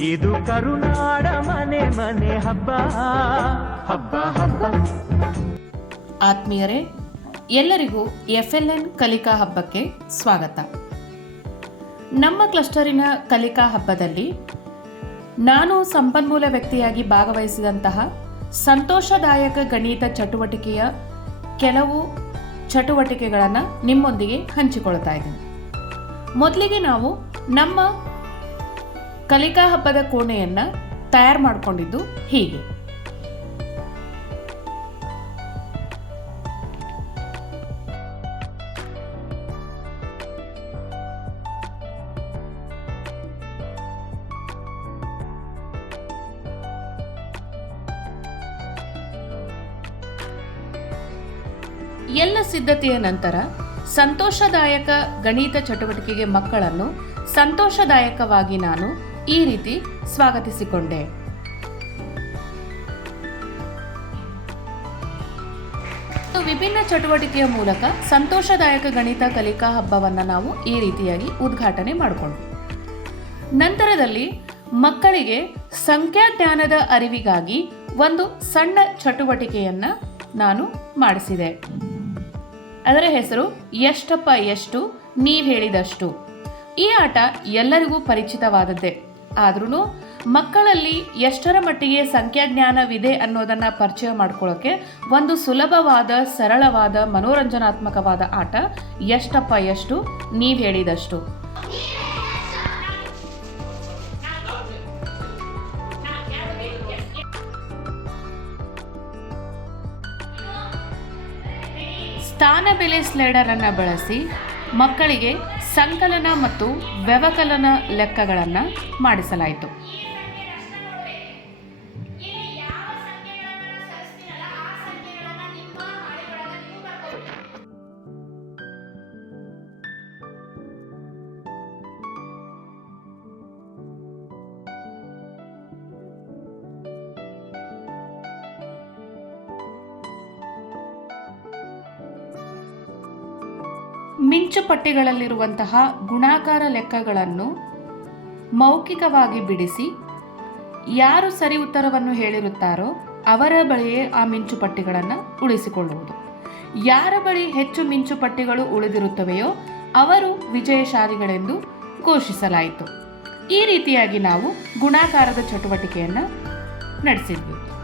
ಇದು ಕರುನಾಡ ಮನೆ ಮನೆ ಹಬ್ಬ. ಹಬ್ಬ ಹಬ್ಬ. ಆತ್ಮೀಯರೇ ಎಲ್ಲರಿಗೂ ಎಫ್ ಎಲ್ ಎನ್ ಕಲಿಕಾ ಹಬ್ಬಕ್ಕೆ ಸ್ವಾಗತ. ನಮ್ಮ ಕ್ಲಸ್ಟರಿನ ಕಲಿಕಾ ಹಬ್ಬದಲ್ಲಿ ನಾನು ಸಂಪನ್ಮೂಲ ವ್ಯಕ್ತಿಯಾಗಿ ಭಾಗವಹಿಸಿದಂತಹ ಸಂತೋಷದಾಯಕ ಗಣಿತ ಚಟುವಟಿಕೆಯ ಕೆಲವು ಚಟುವಟಿಕೆಗಳನ್ನು ನಿಮ್ಮೊಂದಿಗೆ ಹಂಚಿಕೊಳ್ತಾ ಇದ್ದೀನಿ. ಮೊದಲಿಗೆ ನಾವು ನಮ್ಮ ಕಲಿಕಾ ಹಬ್ಬದ ಕೋಣೆಯನ್ನು ತಯಾರು ಮಾಡಿಕೊಂಡಿದ್ದು ಹೀಗೆ. ಎಲ್ಲ ಸಿದ್ಧತೆಯ ನಂತರ ಸಂತೋಷದಾಯಕ ಗಣಿತ ಚಟುವಟಿಕೆಗೆ ಮಕ್ಕಳನ್ನು ಸಂತೋಷದಾಯಕವಾಗಿ ನಾನು ಈ ರೀತಿ ಸ್ವಾಗತಿಸಿಕೊಂಡೆ. ವಿಭಿನ್ನ ಚಟುವಟಿಕೆಯ ಮೂಲಕ ಸಂತೋಷದಾಯಕ ಗಣಿತ ಕಲಿಕಾ ಹಬ್ಬವನ್ನು ನಾವು ಈ ರೀತಿಯಾಗಿ ಉದ್ಘಾಟನೆ ಮಾಡಿಕೊಂಡ್ವಿ. ನಂತರದಲ್ಲಿ ಮಕ್ಕಳಿಗೆ ಸಂಖ್ಯಾಜ್ಞಾನದ ಅರಿವಿಗಾಗಿ ಒಂದು ಸಣ್ಣ ಚಟುವಟಿಕೆಯನ್ನು ನಾನು ಮಾಡಿಸಿದೆ. ಅದರ ಹೆಸರು ಎಷ್ಟಪ್ಪ ಎಷ್ಟು, ನೀವು ಹೇಳಿದಷ್ಟು. ಈ ಆಟ ಎಲ್ಲರಿಗೂ ಪರಿಚಿತವಾದದ್ದೇ. ಆದ್ರೂ ಮಕ್ಕಳಲ್ಲಿ ಎಷ್ಟರ ಮಟ್ಟಿಗೆ ಸಂಖ್ಯಾಜ್ಞಾನವಿದೆ ಅನ್ನೋದನ್ನು ಪರಿಚಯ ಮಾಡ್ಕೊಳ್ಳೋಕೆ ಒಂದು ಸುಲಭವಾದ, ಸರಳವಾದ, ಮನೋರಂಜನಾತ್ಮಕವಾದ ಆಟ ಎಷ್ಟಪ್ಪ ಎಷ್ಟು, ನೀವು ಹೇಳಿದಷ್ಟು. ಸ್ಥಾನ ಬೆಲೆ ಸ್ಲೈಡರ್ ಅನ್ನು ಬಳಸಿ ಮಕ್ಕಳಿಗೆ ಸಂಕಲನ ಮತ್ತು ವ್ಯವಕಲನ ಲೆಕ್ಕಗಳನ್ನು ಮಾಡಿಸಲಾಯಿತು. ಮಿಂಚು ಪಟ್ಟಿಗಳಲ್ಲಿರುವಂತಹ ಗುಣಾಕಾರ ಲೆಕ್ಕಗಳನ್ನು ಮೌಖಿಕವಾಗಿ ಬಿಡಿಸಿ ಯಾರು ಸರಿ ಉತ್ತರವನ್ನು ಹೇಳಿರುತ್ತಾರೋ ಅವರ ಬಳಿಯೇ ಆ ಮಿಂಚು ಪಟ್ಟಿಗಳನ್ನು ಉಳಿಸಿಕೊಳ್ಳುವುದು. ಯಾರ ಬಳಿ ಹೆಚ್ಚು ಮಿಂಚು ಪಟ್ಟಿಗಳು ಉಳಿದಿರುತ್ತವೆಯೋ ಅವರು ವಿಜಯಶಾಲಿಗಳೆಂದು ಘೋಷಿಸಲಾಯಿತು. ಈ ರೀತಿಯಾಗಿ ನಾವು ಗುಣಾಕಾರದ ಚಟುವಟಿಕೆಯನ್ನು ನಡೆಸಿದ್ವಿ.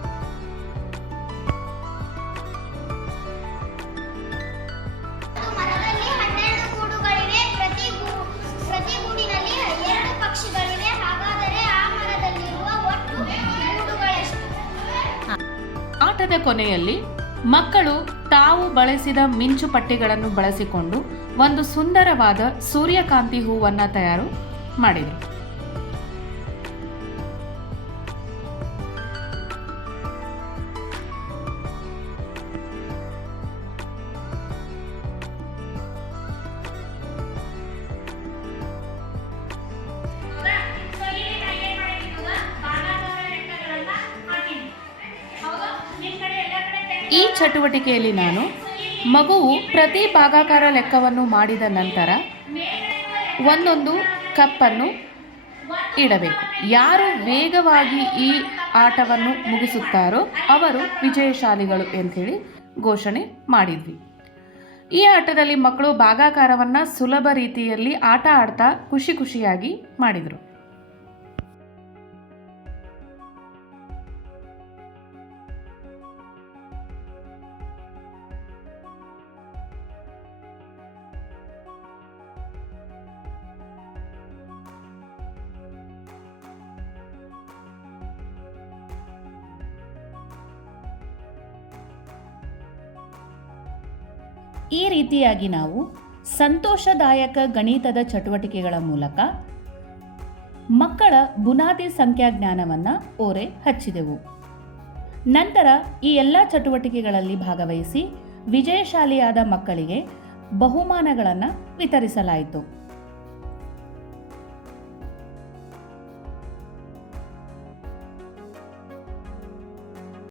ಆಟದ ಕೊನೆಯಲ್ಲಿ ಮಕ್ಕಳು ತಾವು ಬಳಸಿದ ಮಿಂಚು ಪಟ್ಟಿಗಳನ್ನು ಬಳಸಿಕೊಂಡು ಒಂದು ಸುಂದರವಾದ ಸೂರ್ಯಕಾಂತಿ ಹೂವನ್ನು ತಯಾರು ಮಾಡಿದರು. ಈ ಚಟುವಟಿಕೆಯಲ್ಲಿ ನಾನು ಮಗುವು ಪ್ರತಿ ಭಾಗಾಕಾರ ಲೆಕ್ಕವನ್ನು ಮಾಡಿದ ನಂತರ ಒಂದೊಂದು ಕಪ್ಪನ್ನು ಇಡಬೇಕು. ಯಾರು ವೇಗವಾಗಿ ಈ ಆಟವನ್ನು ಮುಗಿಸುತ್ತಾರೋ ಅವರು ವಿಜಯಶಾಲಿಗಳು ಅಂಥೇಳಿ ಘೋಷಣೆ ಮಾಡಿದ್ವಿ. ಈ ಆಟದಲ್ಲಿ ಮಕ್ಕಳು ಭಾಗಾಕಾರವನ್ನು ಸುಲಭ ರೀತಿಯಲ್ಲಿ ಆಟ ಆಡ್ತಾ ಖುಷಿ ಖುಷಿಯಾಗಿ ಮಾಡಿದರು. ಈ ರೀತಿಯಾಗಿ ನಾವು ಸಂತೋಷದಾಯಕ ಗಣಿತದ ಚಟುವಟಿಕೆಗಳ ಮೂಲಕ ಮಕ್ಕಳ ಬುನಾದಿ ಸಂಖ್ಯಾಜ್ಞಾನವನ್ನು ಓರೆ ಹಚ್ಚಿದೆವು. ನಂತರ ಈ ಎಲ್ಲ ಚಟುವಟಿಕೆಗಳಲ್ಲಿ ಭಾಗವಹಿಸಿ ವಿಜಯಶಾಲಿಯಾದ ಮಕ್ಕಳಿಗೆ ಬಹುಮಾನಗಳನ್ನು ವಿತರಿಸಲಾಯಿತು.